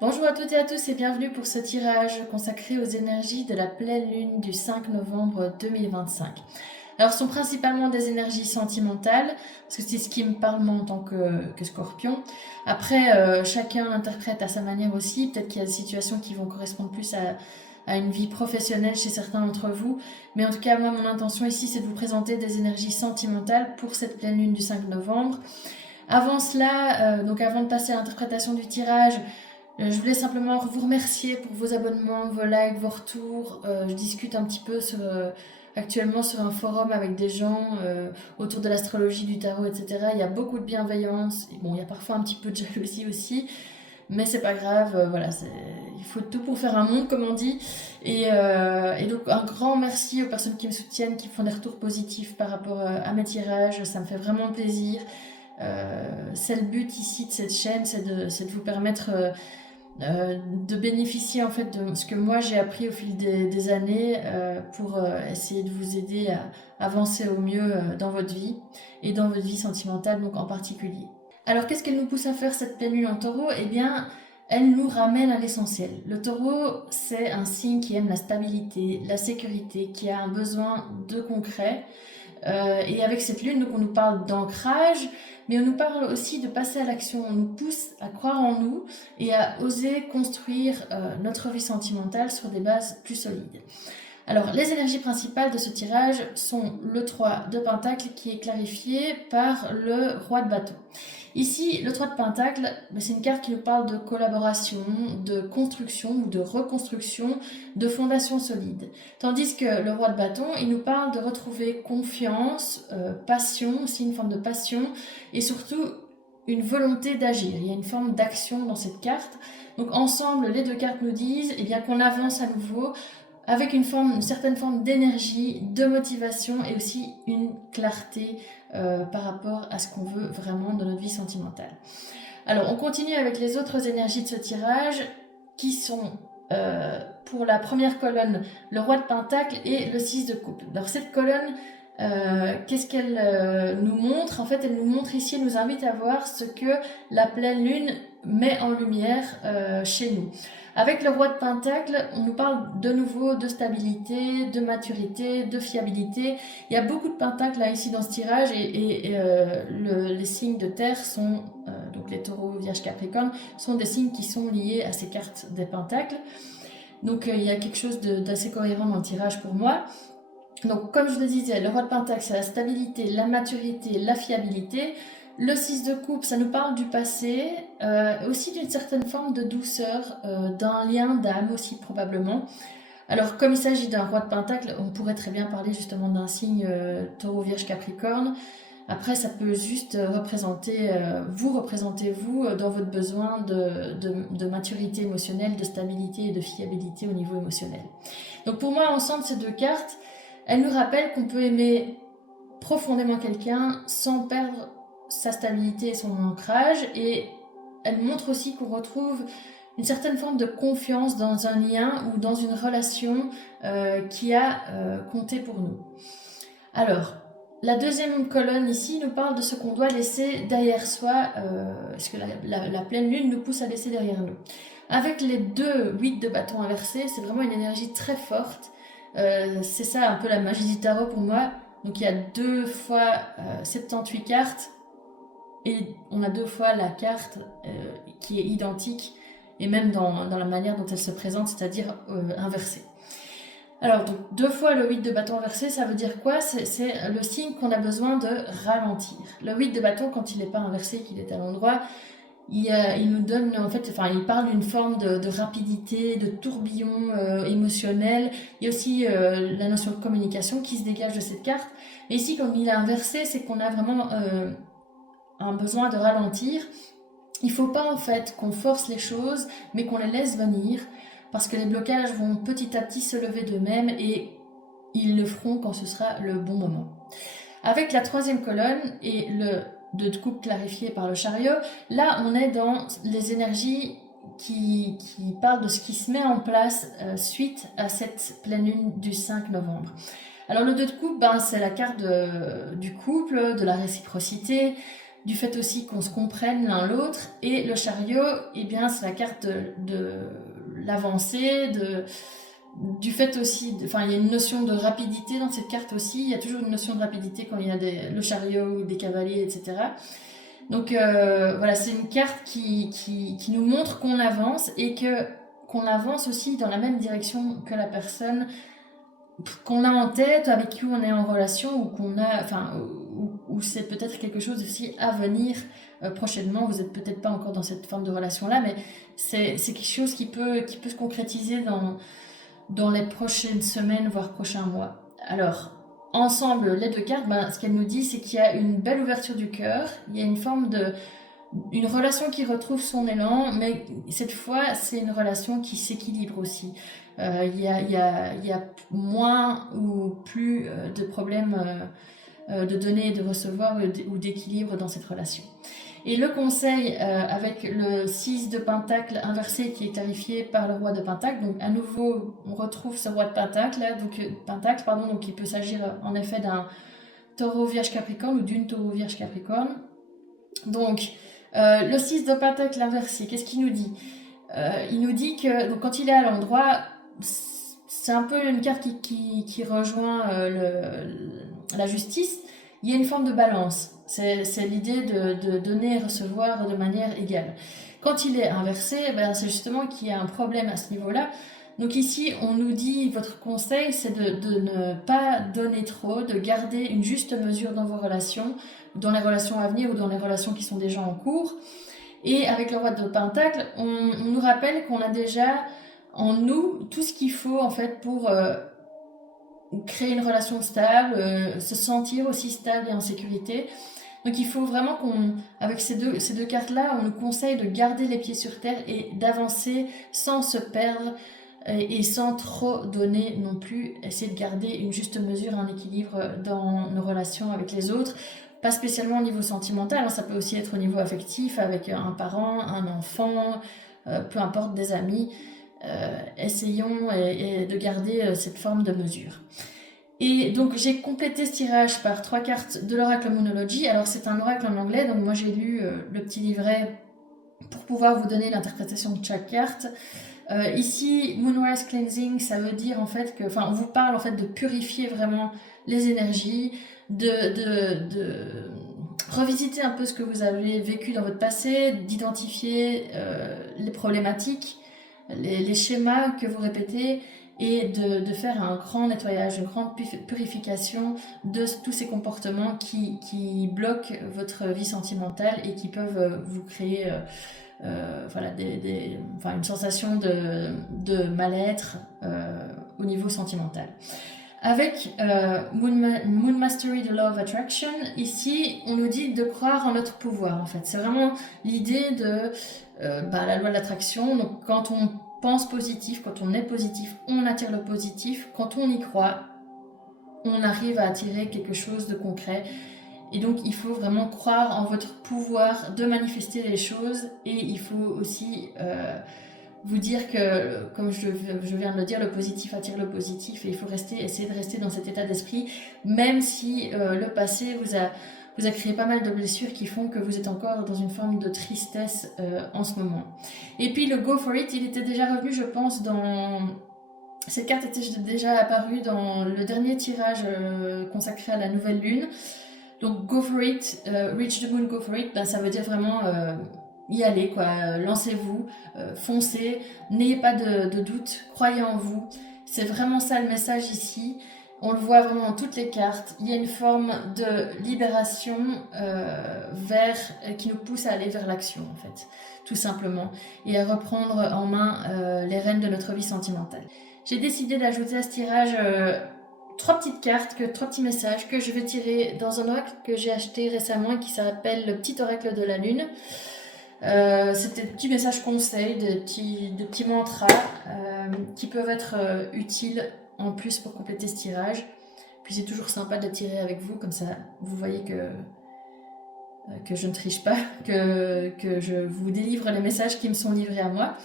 Bonjour à toutes et à tous et bienvenue pour ce tirage consacré aux énergies de la pleine lune du 5 novembre 2025. Alors, ce sont principalement des énergies sentimentales, parce que c'est ce qui me parle moi en tant que scorpion. Après, chacun l'interprète à sa manière aussi. Peut-être qu'il y a des situations qui vont correspondre plus à une vie professionnelle chez certains d'entre vous. Mais en tout cas, moi, mon intention ici, c'est de vous présenter des énergies sentimentales pour cette pleine lune du 5 novembre. Avant cela, donc avant de passer à l'interprétation du tirage, je voulais simplement vous remercier pour vos abonnements, vos likes, vos retours. Je discute un petit peu actuellement sur un forum avec des gens autour de l'astrologie, du tarot, etc. Il y a beaucoup de bienveillance. Et bon, il y a parfois un petit peu de jalousie aussi, mais c'est pas grave. Voilà, il faut tout pour faire un monde, comme on dit. Et donc, un grand merci aux personnes qui me soutiennent, qui font des retours positifs par rapport à mes tirages. Ça me fait vraiment plaisir. C'est le but ici de cette chaîne, c'est de vous permettre de bénéficier en fait de ce que moi j'ai appris au fil des années pour essayer de vous aider à avancer au mieux dans votre vie et dans votre vie sentimentale donc en particulier. Alors qu'est-ce qu'elle nous pousse à faire cette pleine lune en taureau? Eh bien, elle nous ramène à l'essentiel. Le taureau, c'est un signe qui aime la stabilité, la sécurité, qui a un besoin de concret. Et avec cette lune, donc on nous parle d'ancrage, mais on nous parle aussi de passer à l'action. On nous pousse à croire en nous et à oser construire notre vie sentimentale sur des bases plus solides. Alors, les énergies principales de ce tirage sont le 3 de Pentacle qui est clarifié par le Roi de Bâton. Ici, le 3 de Pentacle, c'est une carte qui nous parle de collaboration, de construction ou de reconstruction de fondations solides. Tandis que le Roi de Bâton, il nous parle de retrouver confiance, passion, aussi une forme de passion, et surtout une volonté d'agir. Il y a une forme d'action dans cette carte. Donc ensemble, les deux cartes nous disent bien qu'on avance à nouveau avec une certaine forme d'énergie, de motivation et aussi une clarté par rapport à ce qu'on veut vraiment dans notre vie sentimentale. Alors, on continue avec les autres énergies de ce tirage qui sont pour la première colonne le roi de pentacle et le 6 de coupe. Alors, cette colonne, qu'est-ce qu'elle nous montre? En fait, elle nous montre ici, elle nous invite à voir ce que la pleine lune met en lumière chez nous. Avec le roi de pentacle, on nous parle de nouveau de stabilité, de maturité, de fiabilité. Il y a beaucoup de pentacles là ici dans ce tirage et les signes de terre sont, donc les taureaux, vierges, capricorne, sont des signes qui sont liés à ces cartes des pentacles. Donc il y a quelque chose d'assez cohérent dans le tirage pour moi. Donc comme je le disais, le roi de pentacle c'est la stabilité, la maturité, la fiabilité. Le 6 de coupe, ça nous parle du passé, aussi d'une certaine forme de douceur, d'un lien d'âme aussi probablement. Alors comme il s'agit d'un roi de pentacle, on pourrait très bien parler justement d'un signe taureau, vierge, capricorne. Après, ça peut juste représenter, vous représentez-vous dans votre besoin de maturité émotionnelle, de stabilité et de fiabilité au niveau émotionnel. Donc pour moi, ensemble, ces deux cartes, elles nous rappellent qu'on peut aimer profondément quelqu'un sans perdre sa stabilité et son ancrage, et elle montre aussi qu'on retrouve une certaine forme de confiance dans un lien ou dans une relation qui a compté pour nous. Alors, la deuxième colonne ici nous parle de ce qu'on doit laisser derrière soi, ce que la pleine lune nous pousse à laisser derrière nous. Avec les deux 8 de bâton inversés, c'est vraiment une énergie très forte. C'est ça un peu la magie du tarot pour moi. Donc il y a 2 fois 78 cartes et on a 2 fois la carte qui est identique et même dans la manière dont elle se présente, c'est-à-dire inversée. Alors donc 2 fois le 8 de bâton inversé, ça veut dire quoi? C'est le signe qu'on a besoin de ralentir. Le 8 de bâton, quand il n'est pas inversé, qu'il est à l'endroit, il nous donne en fait, enfin il parle d'une forme de rapidité, de tourbillon émotionnel. Il y a aussi la notion de communication qui se dégage de cette carte. Et ici, comme il est inversé, c'est qu'on a vraiment un besoin de ralentir. Il ne faut pas en fait qu'on force les choses, mais qu'on les laisse venir, parce que les blocages vont petit à petit se lever d'eux-mêmes et ils le feront quand ce sera le bon moment. Avec la troisième colonne et le 2 de coupe clarifié par le chariot, là on est dans les énergies qui parlent de ce qui se met en place suite à cette pleine lune du 5 novembre. Alors le 2 de coupe, c'est la carte du couple, de la réciprocité, du fait aussi qu'on se comprenne l'un l'autre. Et le chariot, eh bien, c'est la carte de l'avancée, du fait aussi, enfin, il y a une notion de rapidité dans cette carte aussi. Il y a toujours une notion de rapidité quand il y a le chariot ou des cavaliers, etc. Donc voilà, c'est une carte qui nous montre qu'on avance et qu'on avance aussi dans la même direction que la personne qu'on a en tête, avec qui on est en relation ou ou c'est peut-être quelque chose aussi à venir prochainement. Vous n'êtes peut-être pas encore dans cette forme de relation-là, mais c'est quelque chose qui peut se concrétiser dans les prochaines semaines, voire prochains mois. Alors, ensemble, les deux cartes, ce qu'elles nous disent, c'est qu'il y a une belle ouverture du cœur, il y a une relation qui retrouve son élan, mais cette fois, c'est une relation qui s'équilibre aussi. Il y a moins ou plus de problèmes de donner et de recevoir ou d'équilibre dans cette relation. Et le conseil avec le 6 de Pentacle inversé qui est clarifié par le roi de Pentacle, donc à nouveau on retrouve ce roi de Pentacle, donc il peut s'agir en effet d'un taureau vierge capricorne ou d'une taureau vierge capricorne. Donc le 6 de Pentacle inversé, qu'est-ce qu'il nous dit? Il nous dit que donc, quand il est à l'endroit, c'est un peu une carte qui rejoint la justice. Il y a une forme de balance. C'est l'idée de donner et recevoir de manière égale. Quand il est inversé, c'est justement qu'il y a un problème à ce niveau-là. Donc ici, on nous dit, votre conseil, c'est de ne pas donner trop, de garder une juste mesure dans vos relations, dans les relations à venir ou dans les relations qui sont déjà en cours. Et avec le roi de Pentacle, on nous rappelle qu'on a déjà en nous tout ce qu'il faut en fait pour créer une relation stable, se sentir aussi stable et en sécurité. Donc il faut vraiment avec ces deux cartes-là, on nous conseille de garder les pieds sur terre et d'avancer sans se perdre et sans trop donner non plus. Essayer de garder une juste mesure, un équilibre dans nos relations avec les autres. Pas spécialement au niveau sentimental, ça peut aussi être au niveau affectif, avec un parent, un enfant, peu importe, des amis. Essayons de garder cette forme de mesure. Et donc j'ai complété ce tirage par 3 cartes de l'oracle Moonology. Alors c'est un oracle en anglais, donc moi j'ai lu le petit livret pour pouvoir vous donner l'interprétation de chaque carte. Ici, Moonrise Cleansing, ça veut dire en fait on vous parle en fait de purifier vraiment les énergies, de revisiter un peu ce que vous avez vécu dans votre passé, d'identifier les problématiques, les schémas que vous répétez et de faire un grand nettoyage, une grande purification de tous ces comportements qui bloquent votre vie sentimentale et qui peuvent vous créer une sensation de mal-être au niveau sentimental. Avec Moon Mastery de Law of Attraction, ici, on nous dit de croire en notre pouvoir, en fait. C'est vraiment l'idée de la loi de l'attraction. Donc, quand on pense positif, quand on est positif, on attire le positif. Quand on y croit, on arrive à attirer quelque chose de concret. Et donc, il faut vraiment croire en votre pouvoir de manifester les choses. Et il faut aussi vous dire que, comme je viens de le dire, le positif attire le positif. Et il faut essayer de rester dans cet état d'esprit, même si le passé vous a créé pas mal de blessures qui font que vous êtes encore dans une forme de tristesse en ce moment. Et puis, le Go For It, il était déjà revenu, je pense, cette carte était déjà apparue dans le dernier tirage consacré à la nouvelle lune. Donc Go For It, Reach the Moon, Go For It, ça veut dire vraiment y aller, quoi. Lancez-vous, foncez, n'ayez pas de doute, croyez en vous. C'est vraiment ça le message ici. On le voit vraiment dans toutes les cartes. Il y a une forme de libération qui nous pousse à aller vers l'action, en fait, tout simplement, et à reprendre en main les rênes de notre vie sentimentale. J'ai décidé d'ajouter à ce tirage 3 petites cartes, 3 petits messages que je vais tirer dans un oracle que j'ai acheté récemment et qui s'appelle le petit oracle de la lune. C'est des petits messages conseils, de petits mantras qui peuvent être utiles en plus pour compléter ce tirage. Puis c'est toujours sympa de tirer avec vous, comme ça vous voyez que je ne triche pas, que je vous délivre les messages qui me sont livrés à moi.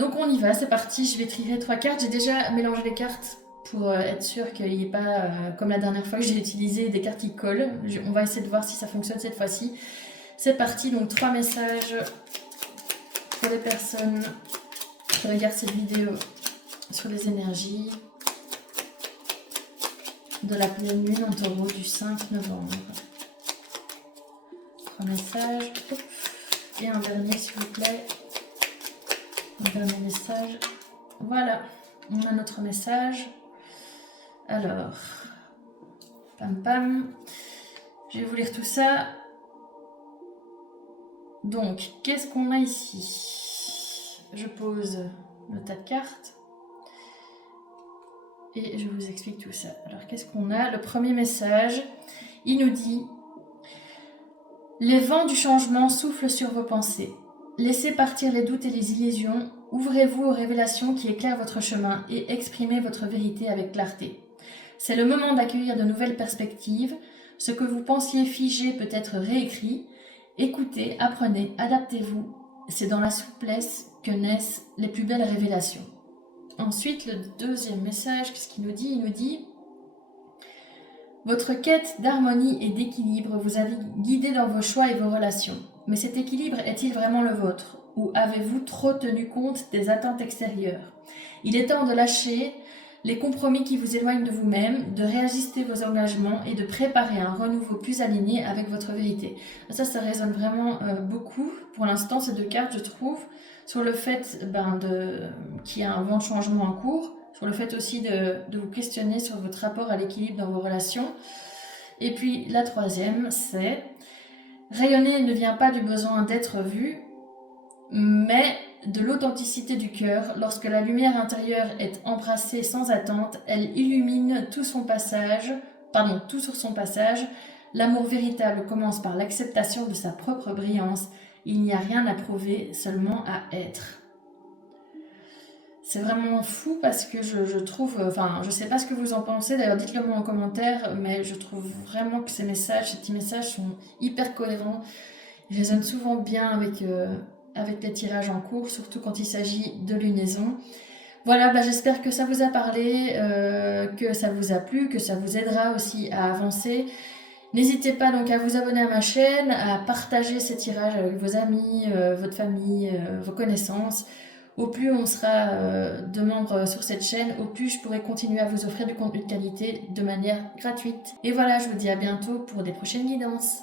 Donc on y va, c'est parti, je vais tirer 3 cartes. J'ai déjà mélangé les cartes pour être sûr qu'il n'y ait pas, comme la dernière fois que j'ai utilisé, des cartes qui collent. On va essayer de voir si ça fonctionne cette fois-ci. C'est parti, donc 3 messages pour les personnes qui regardent cette vidéo sur les énergies de la pleine lune en taureau du 5 novembre. 3 messages. Hop. Et un dernier, s'il vous plaît. Un dernier message. Voilà, on a notre message. Alors, pam pam. Je vais vous lire tout ça. Donc, qu'est-ce qu'on a ici? Je pose le tas de cartes. Et je vous explique tout ça. Alors, qu'est-ce qu'on a? Le premier message, il nous dit: les vents du changement soufflent sur vos pensées. Laissez partir les doutes et les illusions. Ouvrez-vous aux révélations qui éclairent votre chemin et exprimez votre vérité avec clarté. C'est le moment d'accueillir de nouvelles perspectives. Ce que vous pensiez figé peut être réécrit. Écoutez, apprenez, adaptez-vous. C'est dans la souplesse que naissent les plus belles révélations. Ensuite, le deuxième message, qu'est-ce qu'il nous dit? Il nous dit: votre quête d'harmonie et d'équilibre vous a guidé dans vos choix et vos relations. Mais cet équilibre est-il vraiment le vôtre? Ou avez-vous trop tenu compte des attentes extérieures? Il est temps de lâcher les compromis qui vous éloignent de vous-même, de réajuster vos engagements et de préparer un renouveau plus aligné avec votre vérité. Ça résonne vraiment beaucoup. Pour l'instant, ces deux cartes, je trouve, sur le fait qu'il y a un vent de changement en cours, sur le fait aussi de vous questionner sur votre rapport à l'équilibre dans vos relations. Et puis la troisième, c'est: rayonner ne vient pas du besoin d'être vu, mais de l'authenticité du cœur. Lorsque la lumière intérieure est embrassée sans attente, elle illumine tout sur son passage. L'amour véritable commence par l'acceptation de sa propre brillance. Il n'y a rien à prouver, seulement à être. C'est vraiment fou parce que je trouve, je sais pas ce que vous en pensez, d'ailleurs dites-le moi en commentaire, mais je trouve vraiment que ces petits messages sont hyper cohérents. Ils résonnent souvent bien avec les tirages en cours, surtout quand il s'agit de lunaison. Voilà, j'espère que ça vous a parlé, que ça vous a plu, que ça vous aidera aussi à avancer. N'hésitez pas donc à vous abonner à ma chaîne, à partager ces tirages avec vos amis, votre famille, vos connaissances. Au plus on sera de membres sur cette chaîne, au plus je pourrai continuer à vous offrir du contenu de qualité de manière gratuite. Et voilà, je vous dis à bientôt pour des prochaines guidances.